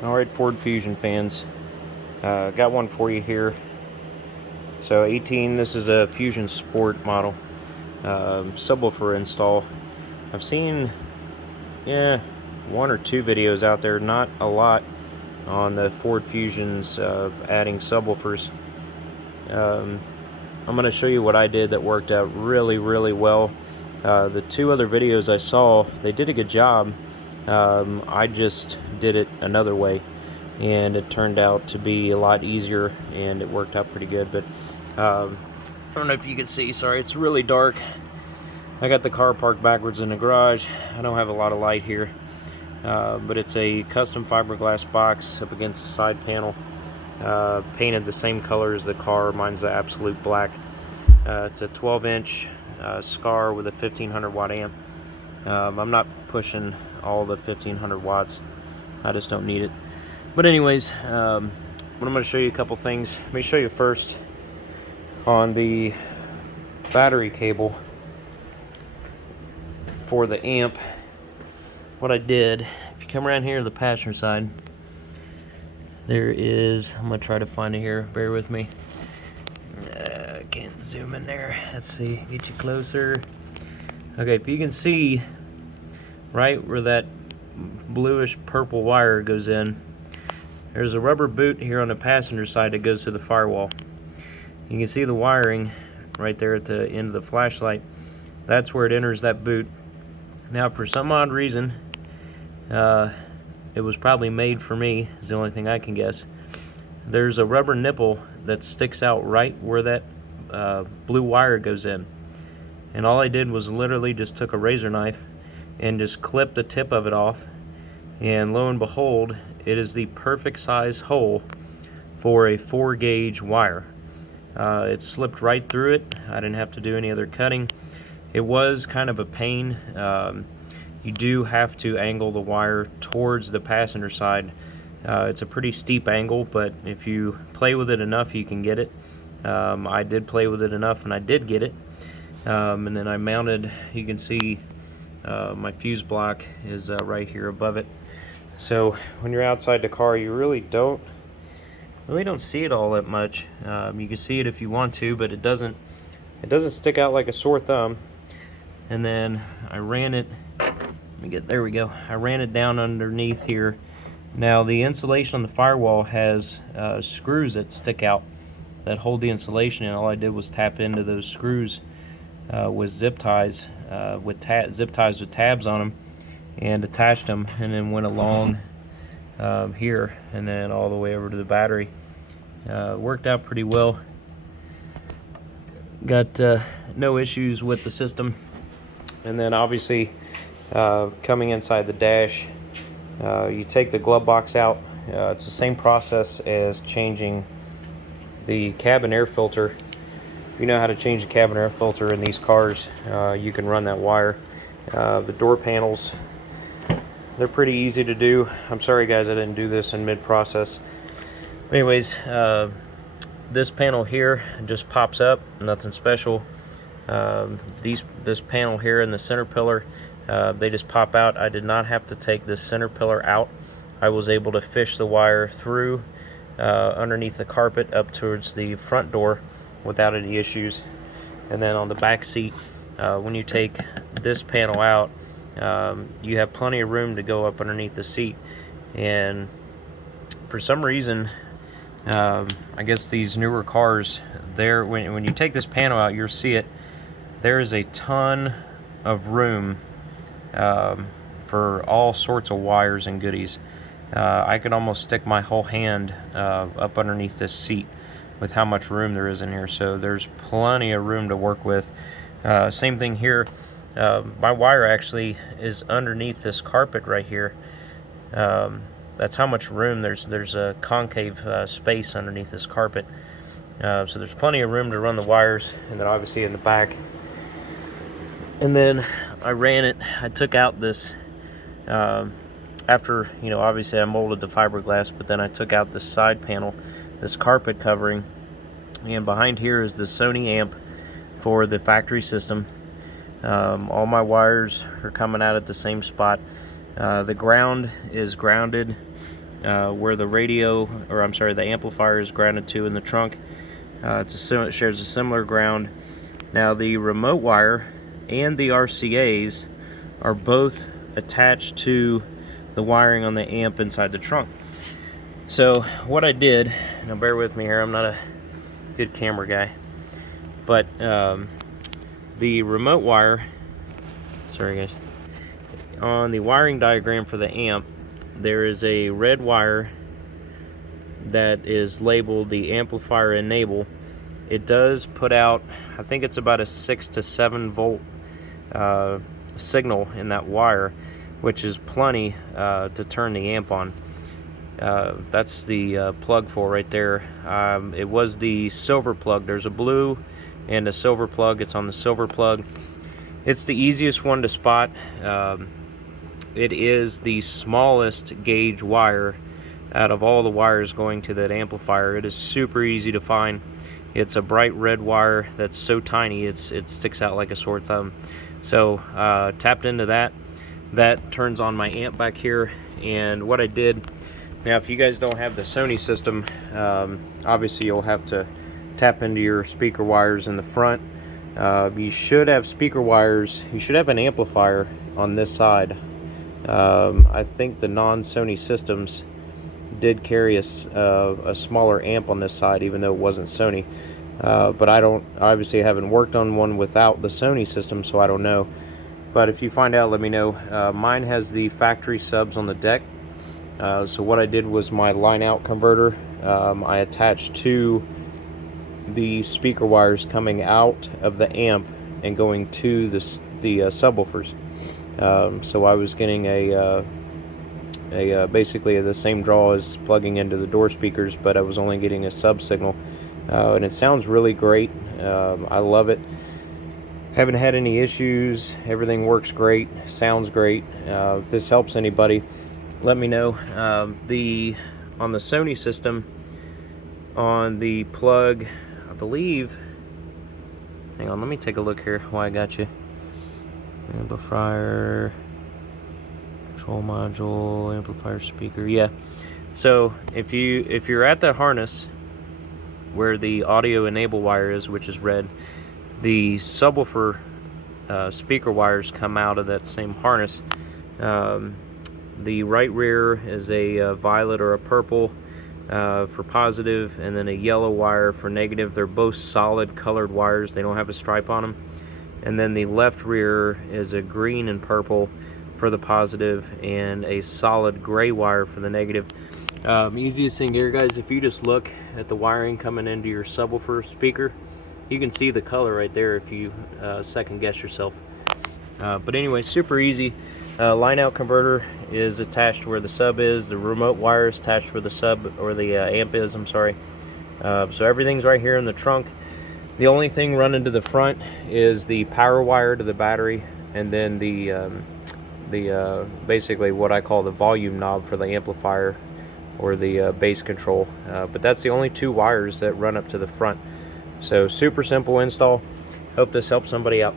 Alright, Ford Fusion fans, got one for you here. So 18, this is a Fusion Sport model, subwoofer install. I've seen, one or two videos out there, not a lot, on the Ford Fusions adding subwoofers. I'm going to show you what I did that worked out really, really well. The two other videos I saw, they did a good job. I just did it another way, and it turned out to be a lot easier, and it worked out pretty good. But I don't know if you can see, sorry, it's really dark. I got the car parked backwards in the garage. I don't have a lot of light here, but it's a custom fiberglass box up against the side panel, painted the same color as the car. Mine's the absolute black. It's a 12-inch SCAR with a 1500 watt amp. I'm not pushing all the 1500 watts. I just don't need it. But anyways, I'm going to show you a couple things. Let me show you first on the battery cable for the amp. What I did, if you come around here to the passenger side, there is, I'm going to try to find it here, bear with me. Can't zoom in there. Let's see, get you closer. Okay, if you can see right where that bluish purple wire goes in, there's a rubber boot here on the passenger side that goes to the firewall. You can see the wiring right there at the end of the flashlight. That's where it enters that boot. Now, for some odd reason, it was probably made for me, is the only thing I can guess. There's a rubber nipple that sticks out right where that blue wire goes in. And all I did was literally just took a razor knife and just clipped the tip of it off. And lo and behold, it is the perfect size hole for a 4-gauge wire. It slipped right through it. I didn't have to do any other cutting. It was kind of a pain. You do have to angle the wire towards the passenger side. It's a pretty steep angle, but if you play with it enough, you can get it. I did play with it enough, and I did get it. And then I mounted, you can see my fuse block is right here above it. So when you're outside the car, you really don't see it all that much. You can see it if you want to, but it doesn't stick out like a sore thumb. And then I ran it, there we go. I ran it down underneath here. Now the insulation on the firewall has screws that stick out that hold the insulation, and all I did was tap into those screws with zip ties, with tabs on them, and attached them, and then went along here and then all the way over to the battery. Worked out pretty well. Got no issues with the system. And then obviously coming inside the dash, you take the glove box out. It's the same process as changing the cabin air filter. If you know how to change the cabin air filter in these cars, you can run that wire. The door panels, they're pretty easy to do. I'm sorry guys, I didn't do this in mid-process. Anyways, this panel here just pops up, nothing special. This panel here and the center pillar, they just pop out. I did not have to take this center pillar out. I was able to fish the wire through underneath the carpet up towards the front door without any issues. And then on the back seat, when you take this panel out, you have plenty of room to go up underneath the seat. And for some reason, I guess these newer cars, when you take this panel out, you'll see it. There is a ton of room for all sorts of wires and goodies. I could almost stick my whole hand up underneath this seat with how much room there is in here. So there's plenty of room to work with. Same thing here. My wire actually is underneath this carpet right here. That's how much room there's a concave space underneath this carpet. So there's plenty of room to run the wires, and then obviously in the back. And then I ran it. I took out this after, obviously I molded the fiberglass, but then I took out this side panel, this carpet covering, and behind here is the Sony amp for the factory system. All my wires are coming out at the same spot. The ground is grounded where the radio, or I'm sorry, the amplifier is grounded to in the trunk. It shares a similar ground. Now the remote wire and the RCAs are both attached to the wiring on the amp inside the trunk. So what I did, now bear with me here, I'm not a good camera guy, but the remote wire, sorry guys, on the wiring diagram for the amp, there is a red wire that is labeled the amplifier enable. It does put out, I think it's about a 6 to 7 volt signal in that wire, which is plenty to turn the amp on. That's the plug for right there. It was the silver plug. There's a blue and a silver plug. It's on the silver plug. It's the easiest one to spot. It is the smallest gauge wire out of all the wires going to that amplifier. It is super easy to find. It's a bright red wire that's so tiny it sticks out like a sore thumb. So tapped into that. That turns on my amp back here. And what I did, now if you guys don't have the Sony system, obviously you'll have to tap into your speaker wires in the front. You should have speaker wires, you should have an amplifier on this side. I think the non-Sony systems did carry a smaller amp on this side, even though it wasn't Sony. But I obviously haven't worked on one without the Sony system, so I don't know. But if you find out, let me know. Mine has the factory subs on the deck. So what I did was my line out converter, I attached to the speaker wires coming out of the amp and going to the subwoofers. So I was getting basically the same draw as plugging into the door speakers, but I was only getting a sub signal, and it sounds really great. I love it. Haven't had any issues. Everything works great, sounds great. If this helps anybody, let me know. On the Sony system, on the plug, I believe, hang on, let me take a look here while I got you. Amplifier, control module, amplifier, speaker, yeah. So if you're at the harness where the audio enable wire is, which is red, the subwoofer speaker wires come out of that same harness. The right rear is a violet or a purple for positive, and then a yellow wire for negative. They're both solid colored wires, they don't have a stripe on them. And then the left rear is a green and purple for the positive, and a solid gray wire for the negative. Easiest thing here, guys, if you just look at the wiring coming into your subwoofer speaker, you can see the color right there if you second guess yourself. But anyway, super easy. Line out converter is attached where the sub is. The remote wire is attached where the sub, or the amp is, I'm sorry. So everything's right here in the trunk. The only thing running to the front is the power wire to the battery, and then the basically what I call the volume knob for the amplifier, or the bass control. But that's the only two wires that run up to the front. So super simple install. Hope this helps somebody out.